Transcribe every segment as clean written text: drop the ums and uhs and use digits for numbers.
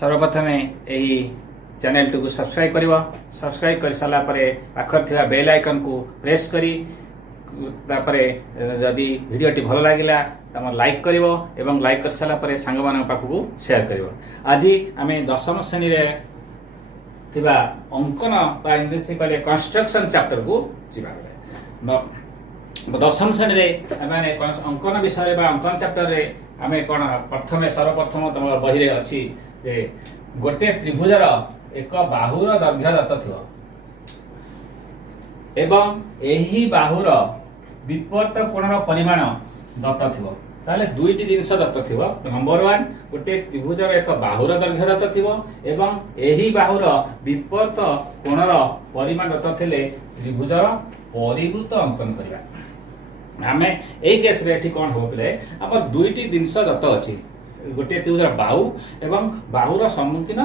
सर्वप्रथम यही channel T को सब्सक्राइब कर सारा पाखर थिबा बेल आइकन को प्रेस करी जदि वीडियो टी भल लगिला तम लाइक करिवो एवं लाइक कर सारा परे सांग मान पाखु शेयर करिवो। आज आमे दशम श्रेणी रे थिबा अंकन बा इंग्लिश कहले कंस्ट्रक्शन चैप्टर को जिबा दशम श्रेणी रे माने अंकन विषय बा अंकन चैप्टर रे आमे कोन प्रथमे सर्वप्रथम तम बही रे अछि जे गोटे त्रिभुजर एक बाहुर दैर्घ्य दत्त थिबो एवं एही बाहुर विपर्त कोणर परिमाण दत्त थिबो ताले दुईटी जिनिस दत्त थिबो। नंबर 1 गोटे त्रिभुजर एक बाहुर दैर्घ्य दत्त थिबो एवं एही बाहुर विपर्त कोणर परिमाण दत्त थिले त्रिभुजर परिवृत्त अंकन करिया। आमे एई केस रे एठी कोन होबले हमर दुईटी जिनिस दत्त अछि गोटे त्रिभुजर बाहु एवं बाहुर सम्मुखीन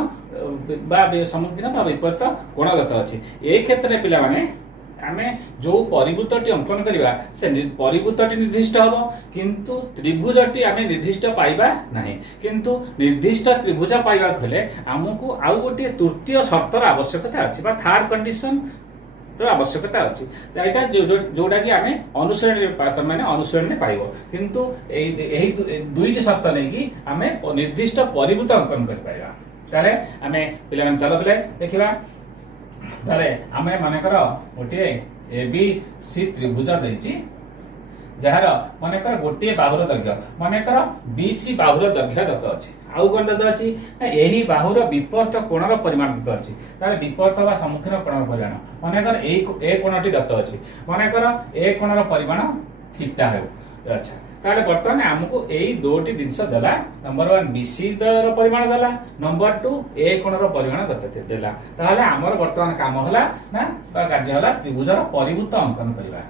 बा विपरीत कोण दत्त अछि। ए क्षेत्र रे पिला माने आमे जो परिवृत्तटी अंकन करिबा से परिवृत्तटी निर्दिष्ट हबो किंतु त्रिभुजटी आमे निर्दिष्ट पाइबा नाही। किंतु निर्दिष्ट त्रिभुज पाइबा खले हमकु आउ गोटे तृतीय शर्तर आवश्यकता अछि बा थर्ड कंडीशन आवश्यकता अछि। एटा जोडा कि आमे अनुसरण माने अनुसरण पाइबो किंतु एही दुईटी शर्त नै कि आमे निर्दिष्ट परिवृत्त अंकन कर पाइबा। ताले आमे पिला मन चलो पिले देखिबा ताले आमे माने कर गोटे ए बी सी त्रिभुज दैछि जहार माने कर गोटे बाहुर दैर्घ्य माने कर बी सी बाहुर दैर्घ्य दत्त अछि। आउ कोन दत्त अछि एही बाहुर विपर्त कोणर परिमाण दत्त अछि। ताले विपर्त बा सम्मुखीन कोणर परिमाण माने कर ए कोणटी दत्त अछि माने कर ए कोणर परिमाण थीटा हे। अच्छा ताले वर्तमान हमकु एही दोटी जिंस देला। नंबर 1 बीसी र परिमाण देला, नंबर 2 ए कोणर परिमाण दत्त देला। ताले हमर वर्तमान काम होला ना बा कार्य होला त्रिभुजर परिवृत्त अंकन करिबा।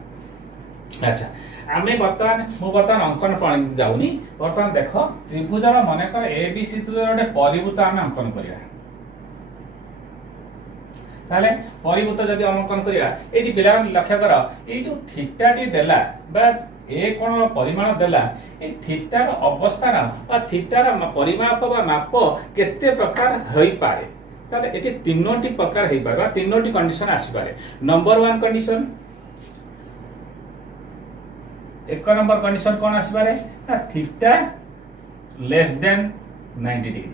अच्छा आमे वर्तमान अंकन पण जाउनी वर्तमान देख त्रिभुजर माने कर ए बी सी त्रिभुजर गोटे परिवृत्त आमे अंकन करिया। ताले परिवृत्त जदि अंकन करिया एठी पिला लक्ष्य कर ए जो थीटा टी देला बा ए कोण परिमाण देला ए थीटार अवस्थान बा थीटार परिमाप बा माप केते प्रकार होई पारे। ताले एठी तीनोटी प्रकार होई पारे बा तीनोटी कंडीशन आसी पारे। नंबर 1 कंडीशन एक नंबर कंडीशन कोन आसी पारे ना theta less than 90 degree.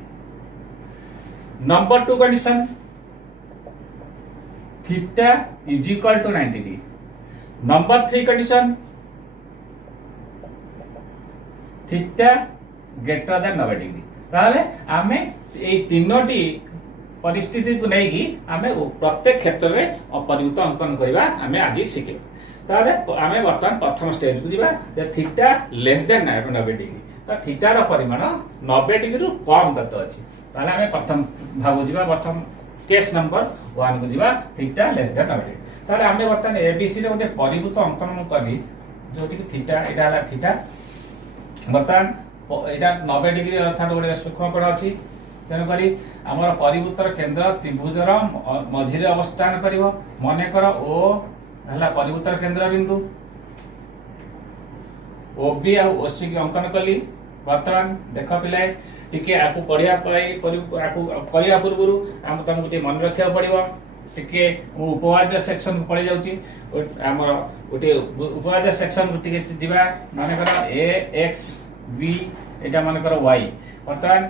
Number 2 condition theta is equal to 90 degree. Number 3 condition theta greater than 90 degree. ताले आमे ए तीनोटी परिस्थिति को नै कि आमे प्रत्येक क्षेत्र रे परिवृत्त अंकन करबा आमे आज सिखिबा। ताले आमे वर्तमान प्रथम स्टेज को दिबा जे थीटा लेस देन 90 डिग्री ता थीटा रो परिमाण 90 डिग्री रु कम दत्त अछि। ताले आमे प्रथम भाग दिबा प्रथम केस नंबर 1 को दिबा थीटा लेस देन 90 डिग्री। ताले आमे वर्तमान एबीसी रे गोटे परिवृत्त अंकन करी जोटी कि थीटा एटा हला थीटा वर्तमान एटा 90 डिग्री अर्थात गोटे सूक्ष्म कोण अछि तेन करी हमर परिवृत्तर केंद्र त्रिभुजर मझिरे अवस्थान करिवो। माने कर ओ हला परिवृत्तर केंद्र बिंदु ओबी आ ओसी के अंकन कली। वर्तमान देख पिले टिके आकु पढिया पई आकु करिया पूर्वरु हम तुमको टे मन रखिया पड़िबो। टिके उपवाद्य सेक्शन पड़े जाउची हमर गोटे उपवाद्य सेक्शन टिके दिबा माने कर ए एक्स बी एटा माने कर वाई। वर्तमान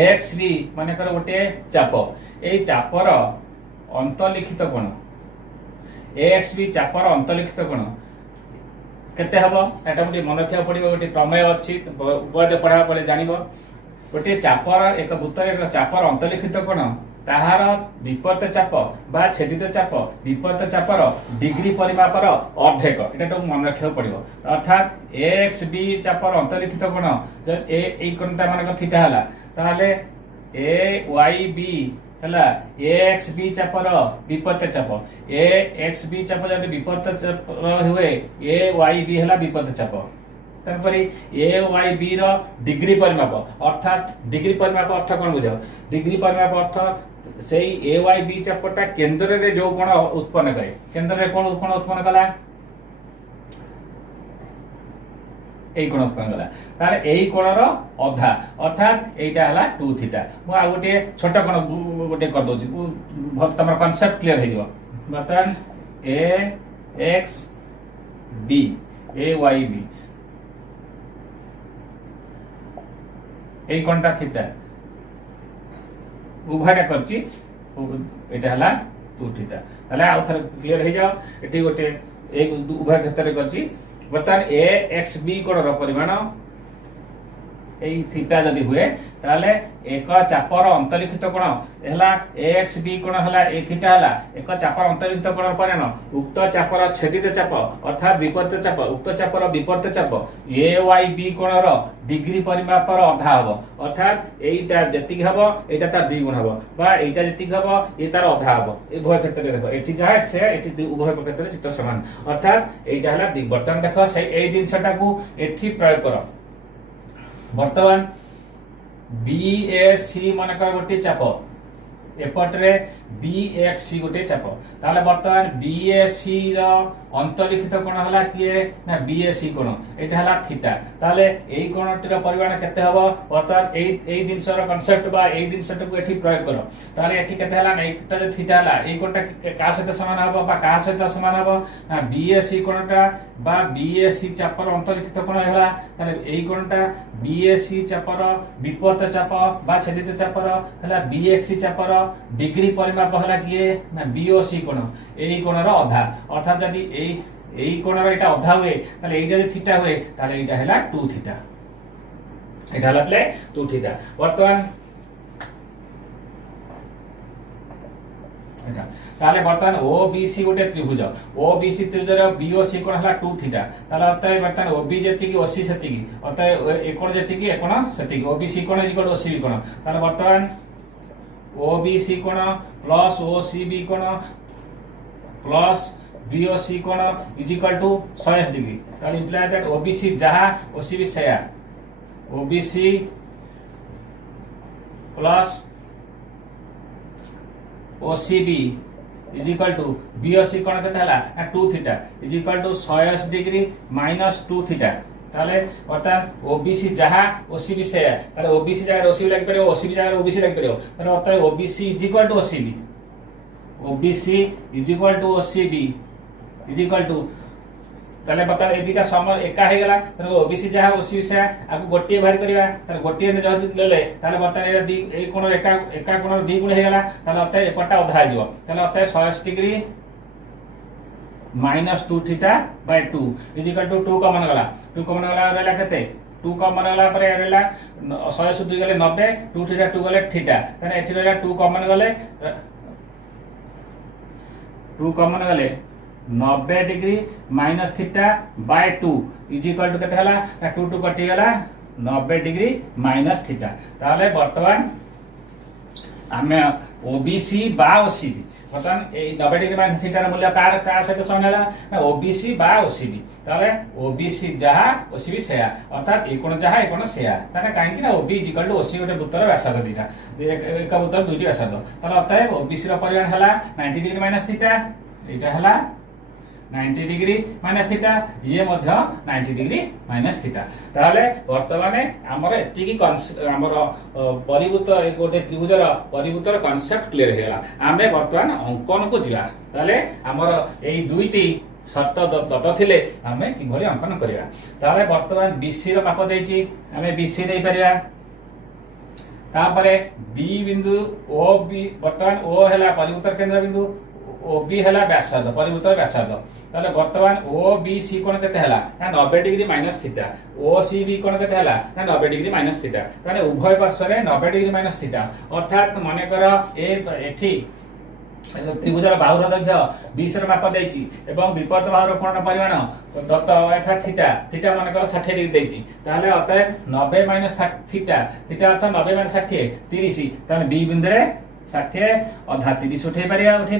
एक्स बी माने कर गोटे चाप ए चापर अंतलिखित कोण एक्स बी चापर अंतलिखित कोण केते हबो एटा मोटी मन रखिया पड़िबो। गोटे प्रमेय अछि उपवाद्य पढ़ा पले जानिबो गोटे चापर एक वृत्तर एक चापर अंतलिखित कोण ताहार विपर्त चाप बा छेदित चाप विपर्त चापर डिग्री परिमापर अर्धेक एटा मन रखिया पड़िबो। अर्थात एक्स बी चापर अंतलिखित कोण जब ए कोणटा माने थीटा हला ताले ए वाई बी हला एक्स बी चापर विपर्त चाप ए एक्स बी चाप जब विपर्त चाप हुए ए वाई बी हला विपर्त चाप। तनपरी ए वाई बी रो डिग्री परिमाप अर्थात डिग्री परिमाप अर्थ कोन बुझाओ डिग्री परिमाप अर्थ सेई ए वाई बी चापटा केंद्र रे जो कोण उत्पन्न करे केंद्र रे कोण उत्पन्न कला এই কোণ গলা তাহলে এই কোণর অধা অর্থাৎ এইটা হলা 2 থিটা মু আর গোটে ছোট কোণ গোটে कर দউছি তোমার কনসেপ্ট ক্লিয়ার হই যাব বর্তমান a x b a y b এই কোণটা থিটা উভয়টা করছি এটা হলা 2 থিটা তাহলে আর থর ক্লিয়ার হই যাও এটি গোটে এই উভয় ক্ষেত্রে করছি বর্তমান a x b কোণর পরিমাণ এই থিটা যদি হুয়ে তাহলে এক চাপর অন্তরিক্ষিত কোণ হলা ax b কোণ হলা এই থিটা হলা এক চাপর অন্তরিক্ষিত কোণর পরিমাণ উক্ত চাপর ছেদিত চাপ অর্থাৎ বিপরীত চাপ উক্ত চাপর বিপরীত চাপ ay b কোণর ডিগ্রি পরিমাপর অধা হবো অর্থাৎ এইটা যেতিকি হবো এটা তার দ্বিগুণ হবো বা এইটা যেতিকি হবো এই তার অধা হবো এই উভয় ক্ষেত্রে দেখো এটি যা সে এটি উভয় ক্ষেত্রে চিত্র সমান অর্থাৎ এইটা হলা বর্তমান দেখো সেই এই জিনিসটাকে এটি প্রয়োগ কর বর্তমান BAC মনে কর গোটে চাপ এপটরে BXC গোটে চাপ তাহলে বর্তমান BAC র অন্তরিক্ষিত কোণ হলা কিয়ে না BAC কোণ এটা হলা থিটা তাহলে এই কোণটির পরিমাণ কেতে হবে বর্তমান এই জিনিসর কনসেপ্ট বা এই জিনিসটাকে এটি প্রয়োগ করো তাহলে এটি কেতে হলা না এইটা যে থিটা হলা এই কোণটা কার সাথে সমান হবে বা কার সাথে সমান হবে না BAC কোণটা বা BAC চাপর অন্তরিক্ষিত কোণ হলা তাহলে এই কোণটা BAC চাপর বিপরীত চাপ বা ছেদিত চাপর হলা BXC চাপর ডিগ্রি পরিমাপ হলা কিয়ে না BOC কোণ এই কোণর অধা অর্থাৎ যদি এই কোণর এটা অধা হুয়ে তাহলে এইটা যদি থিটা হুয়ে তাহলে এইটা হলা 2 থিটা এটা হলা প্লে 2 থিটা বর্তমান এটা তাহলে বর্তমান OBC গোটে ত্রিভুজ OBC ত্রিভুজের BOC কোণ হলা 2 থিটা তাহলে অতএব বর্তমান OB যেতিকি OC সেতিকি অতএব এই কোণ যেতিকি এই কোণ সেতিকি OBC কোণ ইকুয়াল টু OCB কোণ তাহলে বর্তমান OBC কোণ প্লাস OCB কোণ প্লাস BOC কোণ ইজ ইকুয়াল টু 180 ডিগ্রি তাহলে ইমপ্লাই দ্যাট OBC যাহা OCB সেয়া OBC plus OCB is equal to BOC কোণ কত হলা 2 theta is equal to 180 degree minus 2 theta তাহলে অর্থাৎ OBC যাহা OCB সেয়া তাহলে OBC জায়গায় OCB লাগি পারে OCB জায়গায় OBC লাগি পারে তাহলে অর্থাৎ OBC is equal to OCB OBC is equal to OCB is equal to তাহলে বর্তমান এই দুইটা সম একা হয়ে গেল তাহলে OBC যাহা OCB সেয়া আগু গোটিয়ে বাহির করিবা তাহলে গোটিয়ে নে যদি লেলে তাহলে বর্তমান এর এই কোণ একা কোণর দ্বিগুণ হয়ে গেল তাহলে অতএব এপটা অধা হয়ে যাব তাহলে অতএব 180 degree minus 2 theta by 2 is equal to 2 common গলা 2 কমন গলা রইলা কেতে 2 কমন গলা পরে রইলা 100 2 গলে 90 2 থিটা 2 গলে থিটা তাহলে এটি রইলা 2 কমন গলে 2 কমন গলে 90 degree minus theta by 2 is equal to কেতে হলা 2 2 কটি গলা 90 ডিগ্রি মাইনাস থিটা তাহলে বর্তমান আমি OBC বা OCB বর্তমান এই 90 ডিগ্রি মাইনাস থিটার মূল্য কার সাথে সমান হলা না OBC বা OCB তাহলে OBC যাহা OCB সেয়া অর্থাৎ এই কোণ যাহা এই কোণ সেয়া তাহলে কাহিকি না OB is equal two OC গোটে বৃত্তর ব্যাসার্ধ দিটা এক বৃত্তর দুইটি ব্যাসার্ধ তাহলে অতএব OBC র পরিমাণ হলা 90 ডিগ্রি মাইনাস থিটা এইটা হলা 90 ডিগ্রি মাইনাস থিটা ইয়ে মধ্য 90 ডিগ্রি মাইনাস থিটা তাহলে বর্তমানে আমার এতিকি আমার পরিবৃত্ত এই গোটে ত্রিভুজর পরিবৃত্তর কনসেপ্ট ক্লিয়ার হয়ে গলা আমি বর্তমান অঙ্কনকু যা তাহলে আমার এই দুইটি শর্ত দত থিলে আমি কিভাবে অঙ্কন করিবা তাহলে বর্তমান BC র মাপ দেইছি আমি BC দেই পারিবা তারপরে B বিন্দু OB বর্তমান O হেলা পরিবৃত্তর কেন্দ্র বিন্দু OB হেলা ব্যাসার্ধ পরিবৃত্তর ব্যাসার্ধ তাহলে বর্তমান OBC কোণ কেতে হেলা না 90 ডিগ্রি মাইনাস থিটা OCB কোণ কেতে হেলা না 90 ডিগ্রি মাইনাস থিটা তাহলে উভয় পার্শ্বরে 90 ডিগ্রি মাইনাস থিটা অর্থাৎ মনে কর এটি ত্রিভুজের বাহুর দৈর্ঘ্য 20 র মাপ দেইছি এবং বিপরীত বাহুর কোণর পরিমাণ দত্ত অর্থাৎ থিটা থিটা মনে কর 60 ডিগ্রি দেইছি তাহলে অতএব 90 মাইনাস থিটা থিটা অর্থাৎ 90 মাইনাস 60 30 তাহলে B বিন্দুরে 60 অধা 30 উঠাই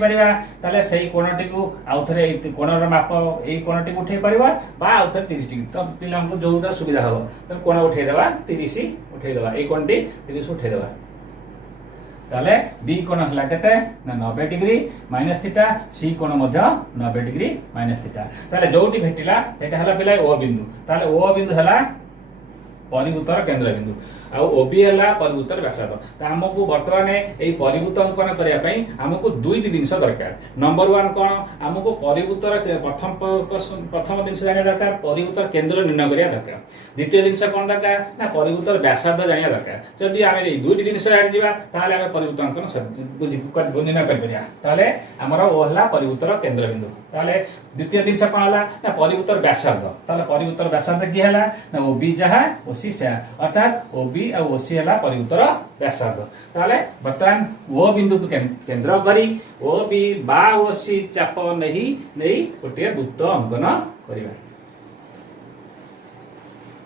পারিবা তাহলে সেই কোণটিକୁ আউথরে এই কোণর মাপ এই কোণটিକୁ উঠাই পারিবা বা আউথরে 30 ডিগ্রি তো পিলাଙ୍କୁ যোউটা সুবিধা হবে তাহলে কোণ উঠাই দেবা 30 উঠাই দেবা এই কোণটি 30 উঠাই দেবা ताले बी कोण हला केते ना 90 डिग्री माइनस थीटा सी कोण मध्य 90 डिग्री माइनस थीटा ताले जोटी भेटिला सेटा हला पिला ओ बिंदु ताले ओ बिंदु हला परिभूतर केंद्र बिंदु आ ओबी हला परिभूतर व्यासार्ध त हमकु वर्तमान एई परिभूत अंकन करिया पई हमकु दुईटी जिंस दरकार नंबर 1 कोन हमकु परिभूतर प्रथम जिंस जानिया दरकार परिभूतर केंद्र निर्णय करिया दरकार द्वितीय जिंस कोन दरकार ना परिभूतर व्यासार्ध जानिया दरकार जदि आमे एई दुईटी जिंस जानि दिबा ताले आमे परिभूत अंकन बुझि निर्णय कर परिया ताले हमर ओ हला परिभूतर केंद्र बिंदु ताले द्वितीय जिंस कोन हला ना परिभूतर व्यासार्ध ताले परिभूतर व्यासार्ध की हला ना ओबी जहा ओसी से अर्थात ओबी आ ओसी हला परिभूतर व्यासार्ध ताले बर्तमान ओ बिंदु को केंद्र करी ओबी बा ओसी चाप नहीं गोटे वृत्त अंकन करिबा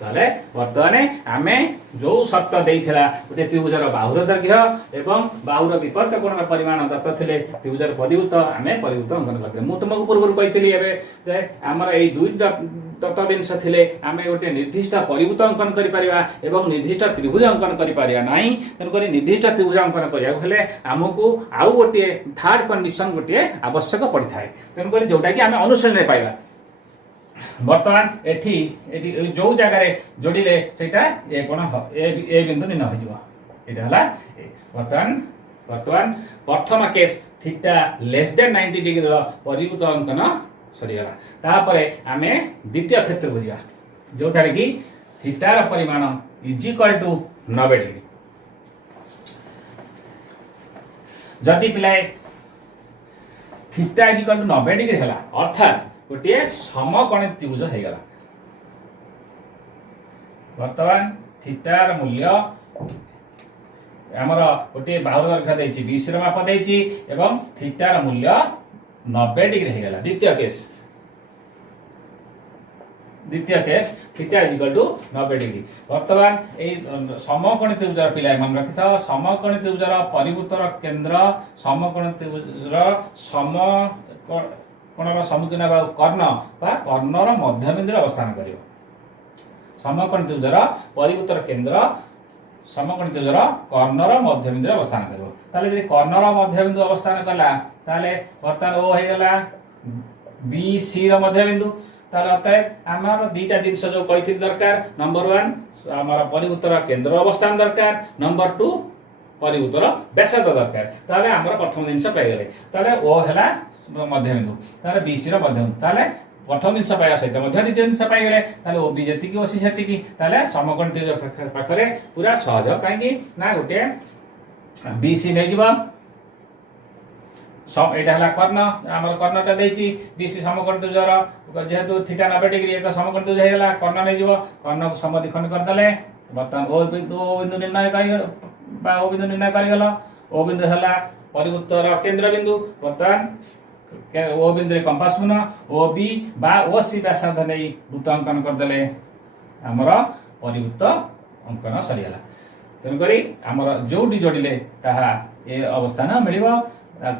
ताले बर्तमान आमे जो शर्त देइथिला गोटे त्रिभुजर बाहुर दैर्घ्य एवं बाहुर विपर्त कोणर परिमाण दत्त थिले त्रिभुजर परिभूत आमे परिभूत अंकन करते मु तुमको पूर्व कहितली एबे जे हमर एई दुई दत्त जिंस थिले आमे गोटे निर्दिष्ट परिभूत अंकन करि परिबा एवं निर्दिष्ट त्रिभुज अंकन करि परिया नाही तन करी निर्दिष्ट त्रिभुज अंकन करिया हेले हमकु आउ गोटे थर्ड कंडीशन गोटे आवश्यक पड़ि थाए तन करी जोटा कि आमे अनुसरण रे पाइबा वर्तमान एठी एठी जो जगह रे जोड़िले सेटा ए कोन ए बिंदु निर्णय हो जिवो एटा हला वर्तमान प्रथम case theta less than 90 degree रो परिभूत अंकन सरी गला तापरे आमे द्वितीय क्षेत्र बुझिया जोटा रे कि थीटा रो परिमाण इज इक्वल टू 90 डिग्री जदि पिलाए theta is equal to 90 degree हला अर्थात गोटे समकोणित त्रिभुज हो गला वर्तमान थीटार मूल्य आमर गोटे बाहुर दैर्घ्य देछि 20 रो माप देछि एवं थीटार मूल्य 90 डिग्री हो गला द्वितीय case theta is equal to 90 degree वर्तमान ए समकोणित त्रिभुजर पिला मन रखिथ समकोणित त्रिभुजर परिभूतर केंद्र समकोणित त्रिभुजर सम कोणर सम्मुखीन बा कर्ण बा कर्णर मध्यबिंदु अवस्थान करियो समकोणित त्रिभुजर परिभूतर केंद्र समकोणित त्रिभुजर कर्णर मध्यबिंदु अवस्थान करियो ताले जे कर्णर मध्यबिंदु अवस्थान कला ताले वर्तमान ओ हे गला बी सी र मध्यबिंदु ताले अतः आमार दुईटा जिंस जो कहिथिल दरकार नंबर 1 आमार परिभूतर केंद्र अवस्थान दरकार नंबर 2 परिभूतर व्यासार्ध दरकार ताले आमार प्रथम जिंस पाइ गेले ताले ओ हला मध्यबिंदु ताले बीसी रो मध्यबिंदु ताले प्रथम जिंस पाया सहित मध्य द्वितीय जिंस पाइ गेले ताले ओबी जति की ओसी जति की ताले समकोणित पाखरे पूरा सहज काहे कि ना गोटे बीसी नै जिबा सब एटा हला कर्ण हमर कर्णटा देछि बीसी समकोणित जर जेहेतु थीटा 90 डिग्री एक समकोणित हे गेला कर्ण नै जिवो कर्ण को समद्विखंड कर दले बर्तमान ओ बिंदु निर्णय करि गेलो ओ बिंदु हला परिभूतर केंद्र बिंदु बर्तमान ओ बिंदु रे कंपास मुन ओ बी बा ओ सी व्यासार्ध नै वृत्त अंकन कर दले हमर परिभूत अंकन सरी गेला तन करी हमर जोडी जोडिले ताहा ए अवस्था न मिलिबो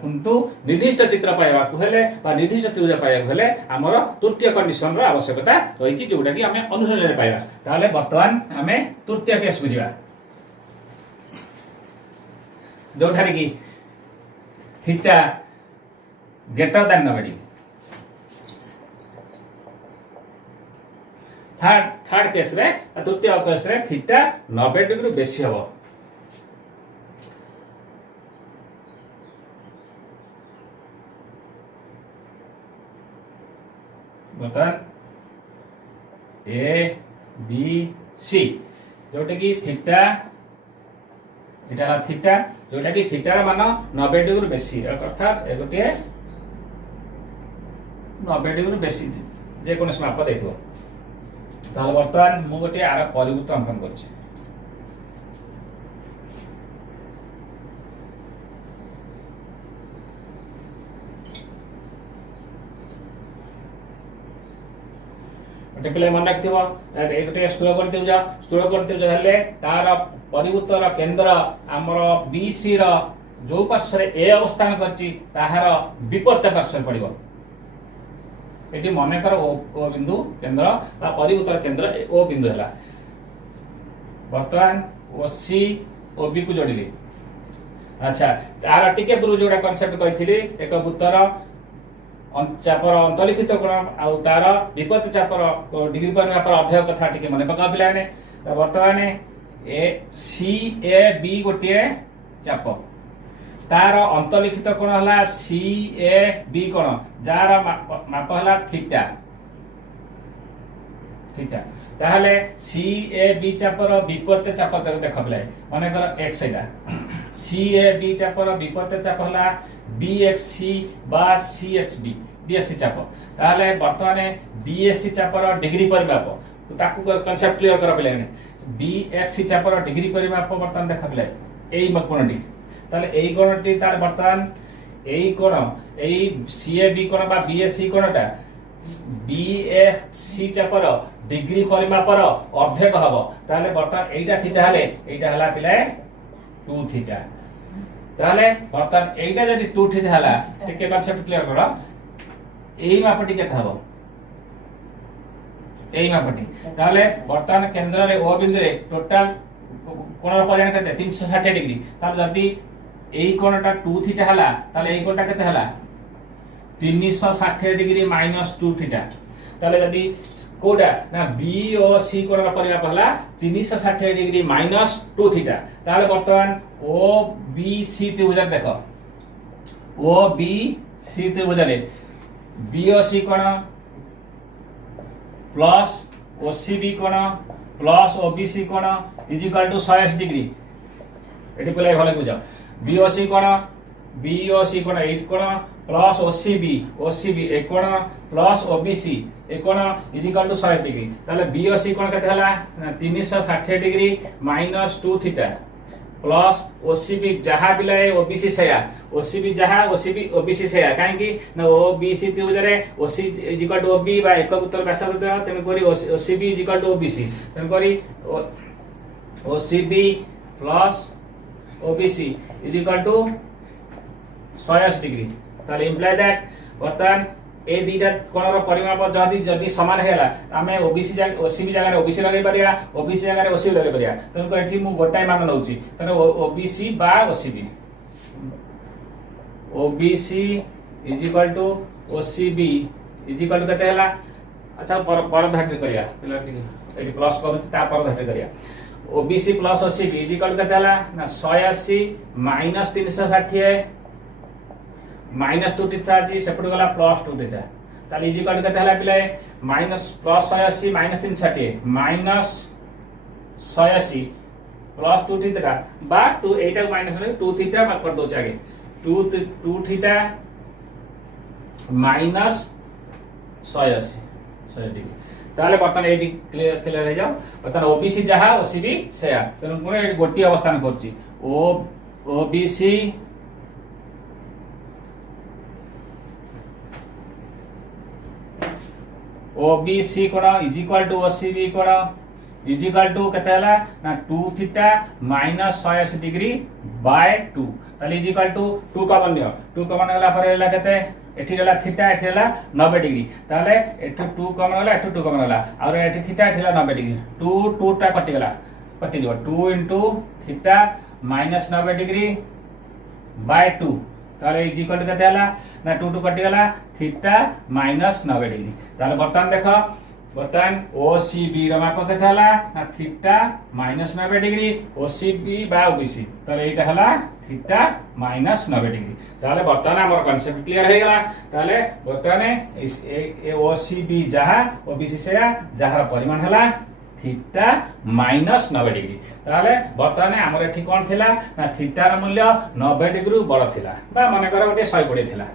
किंतु निर्दिष्ट चित्र पाइबा को हेले बा निर्दिष्ट त्रिभुज पाइबा को हेले हमर तृतीय कंडीशन रो आवश्यकता रहिछि जोडा कि हमें अनुसरण रे पाइबा ताले वर्तमान हमें तृतीय केस बुझिबा जोठारे कि theta greater than 90 degree third case रे तृतीय केस रे थीटा 90 डिग्री बेसी हबो बता ए बी सी जोटा कि थीटा एटा थीटा जोटा कि थीटार मान 90 डिग्री बेसी अर्थात गोटे 90 डिग्री बेसी जे कोनस माप दैथो ताले वर्तमान मु गोटे आर परिभूत अंकन करछि गोटे पिले मन रखिथिबो गोटे स्थूल करते जो हेले तार परिभूतर केंद्र आमर बीसी रो जो पार्श्व रे ए अवस्थान करछि ताहार विपरीत पार्श्व पड़िबो एटी मने कर ओ बिंदु केंद्र बा परिभूतर केंद्र ओ बिंदु हला वर्तमान ओ सी ओ बी को जोड़िले अच्छा तार टिके पूर्व जोड़ा कॉन्सेप्ट कहिथिली एक वृत्तर चापर अंतलिखित कोण आ तार विपरीत चापर डिग्री परिमापर अध्यय कथा टिके मने पका पिलाने वर्तमान ए सी ए बी गोटे चाप तार अंतलिखित कोण हला सी ए बी कोण जार माप हला थीटा थीटा ताहले सी ए बी चापर विपरीत चाप देख पिला माने कर x Etah C A B chopper विपरीत चाप हला बी एक्स सी बा सी एक्स बी बीएससी चाप ताहले वर्तमान बीएससी चापर डिग्री परिमाप ताकू कांसेप्ट क्लियर कर पिला बीएससी चापर डिग्री परिमाप वर्तमान देख पिला एई कोणटी ताहले एई कोणटी तार वर्तमान एई कोण एई सीएबी कोण बा बीएससी कोणटा बीएससी चापर डिग्री परिमापर अर्धेक हबो ताहले वर्तमान एइटा थीटा हले एइटा हला पिला 2 थीटा ताहले वर्तमान एइटा जदी 2 थीटा हला टिके कांसेप्ट क्लियर करो एई मापटी केते हबो एई मापटी ताहले वर्तमान केंद्र रे ओ बिंदु रे टोटल कोणर परिमाण केते 360 डिग्री ताहले जदी एई कोणटा 2 थीटा हला ताहले एई कोणटा केते हला 360 डिग्री माइनस 2 थीटा ताहले जदी कोडा ना बी ओ सी कोणर परिमाप हला 360 डिग्री माइनस 2 थीटा ताहले वर्तमान ओ बी सी त्रिभुज देखो ओ बी सी त्रिभुज रे बीओसी कोण प्लस ओसीबी कोण प्लस ओबीसी कोण इज इक्वल टू 180 डिग्री एटी पले भले बुझ बीओसी कोण 8 कोण प्लस ओसीबी ए कोण प्लस ओबीसी ए कोण इज इक्वल टू 180 डिग्री ताले बीओसी कोण केते हला 360 degree minus 2 theta plus OCB जहा बिलाए ओबीसी सेया ओसीबी जहा ओबीसी सेया काहे कि ना ओबीसी त्रिभुज रे OC is equal to OB बा एक उत्तर व्यासार्ध तेन करी OCB is equal to OBC तेन करी OCB plus OBC is equal to 180 degree ताले इंप्लाई दैट वर्तमान ए दीटा कोणर परिमाप जदी समान हेला आमे ओबीसी ओसीबी जगह रे ओबीसी लगाई परिया ओबीसी जगह रे ओसीबी लगाई परिया तन को एठी मु गोटाई मान नउची तने ओबीसी बा OCB OBC is equal to OCB is equal to कते हेला अच्छा पर धाटी करिया पिला एठी प्लस करूची ता पर धाटी करिया OBC plus OCB is equal to कते हेला ना 180 माइनस 360 माइनस 2 थीटा जी सेपट गला प्लस 2 थीटा ताली इज इक्वल टू कते हला पिलाए minus plus 180 minus 360 minus 180 plus 2 theta बा 2 एटा माइनस 2 थीटा कर दो आगे 2 थीटा माइनस 180 डिग्री ताले बर्तन एटी क्लियर हो जाओ बर्तन ओबीसी जहा ओसीबी सेया तेनु पुणे गोटी अवस्थान करछि ओ ओबीसी ओबीसी कोण इज इक्वल टू ओसीबी कोण इज इक्वल टू केते हला ना 2 थीटा माइनस 180 डिग्री बाय 2 ताले इज इक्वल टू 2 कॉमन लियो 2 कॉमन हला पर हला केते एठी हला थीटा एठी हला 90 डिग्री ताले एठी 2 कॉमन हला एठी 2 कॉमन हला और एठी थीटा एठी हला 90 डिग्री 2 टा कटि गला कटि दियो 2 into theta minus 90 degree by 2 ताले इज इक्वल टू केते हला ना 2 कटि गला थीटा माइनस 90 डिग्री ताले वर्तमान देखो वर्तमान ओसीबी रो माप केते हला ना थीटा माइनस 90 डिग्री ओसीबी बा ओबीसी ताले एटा हला थीटा माइनस 90 डिग्री ताले वर्तमान हमर कांसेप्ट क्लियर हे गला ताले वर्तमान ए ओसीबी जहा ओबीसी से जहा परिमाण हला थीटा माइनस 90 डिग्री ताले वर्तमान हमर एठी कोन थिला ना थीटा रो मूल्य 90 डिग्री बड़ थिला बा माने कर ओटे 120 थिला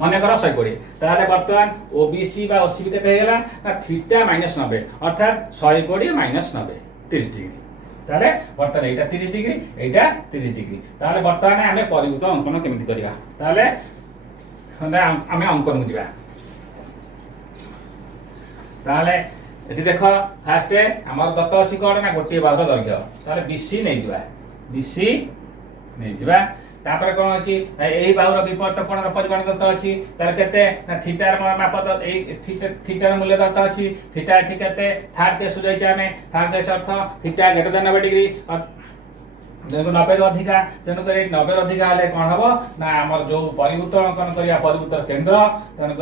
माने कर 120 ताले वर्तमान ओबीसी बा ओसीबी केते हेला ना थीटा माइनस 90 अर्थात 120 माइनस 90 30 डिग्री ताले वर्तमान एटा 30 डिग्री एटा 30 डिग्री ताले वर्तमान हमें परिवर्तन अंकन केमिति करिया ताले हमें अंकन जिबा ताले एटी देखो फास्ट हमर दत्त अछि कोन ना गोटे बाहुर दैर्घ्य ताले बीसी नै जिबा बीसी नै जिबा तापर कोन अछि एही बाहुर विपरीत कोणर परिमाण दत्त अछि ताले केते ना थीटा र माप त एही थीटा र मूल्य दत्त अछि थीटा एठी केते थर्ड केस हो जाय छै हमें थर्ड केस अर्थ थीटा ग्रेटर देन 90 डिग्री और देखो 90 रु अधिका तेणुक 90 रु अधिका हेले कौन हम ना आम जो परिवृत्त अंकन करिया परिवृत्त केन्द्र तेणुक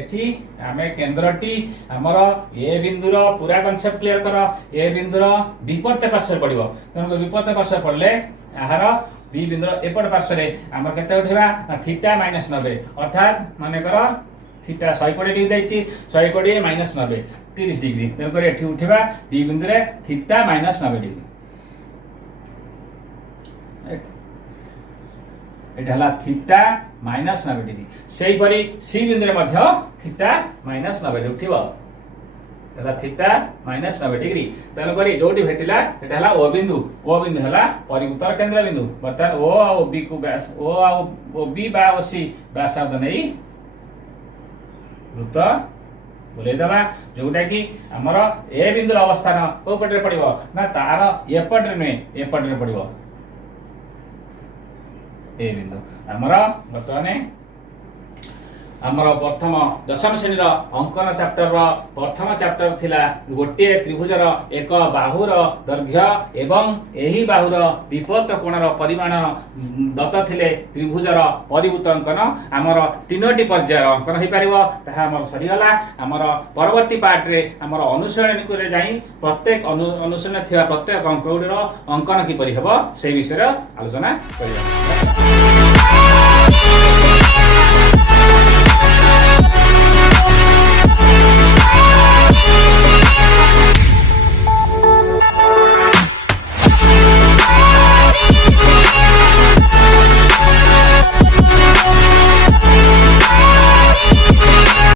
एठी आमे केन्द्रटी आमर ए बिंदुर पूरा कॉन्सेप्ट क्लियर कर ए बिंदुर विपरीत पार्श्व पड़िबो तेणुक विपरीत पार्श्व पड़ले यार बी बिंदुर एपट पार्श्व रे आमर केते उठेबा थीटा -90 अर्थात माने कर थीटा 120 डिग्री दैछि 120 -90 30 डिग्री तेणुक एठी उठेबा बी बिंदु रे थीटा -90 डिग्री एटा हला थीटा -90 डिग्री सेही परी सी बिंदु रे मध्य थीटा -90 उठिबो एला थीटा -90 डिग्री तेणु करी जोटी भेटिला एटा हला ओ बिंदु हला परिवृत्तर केंद्र बिंदु बर्तमान ओ आ बी को व्यास ओ आ बी बा ओ सी व्यासार्ध नै वृत्त बोले दबा जोटा कि हमर ए बिंदुर अवस्थान को पटरे पड़िबो ना तार एपटरे नै एपटरे पड़िबो ए बिंदु हमर बर्तमाने आमर प्रथम दशम श्रेणी अंकन चैप्टर प्रथम चैप्टर थिला गोटे त्रिभुजर एक बाहुर दैर्घ्य एवं एही बाहुर विपरीत कोणर परिमाण दत्त थिले त्रिभुजर परिवृत्त अंकन आमर तीनोटी पर्यायर अंकन होई परिबो ताहा आमर सरी गला आमर परवर्ती पार्ट रे आमर अनुसरण करे जाई प्रत्येक अनुसरण थिया प्रत्येक अंक गुडर अंकन किपरि हेबो से विषय आलोचना करिया।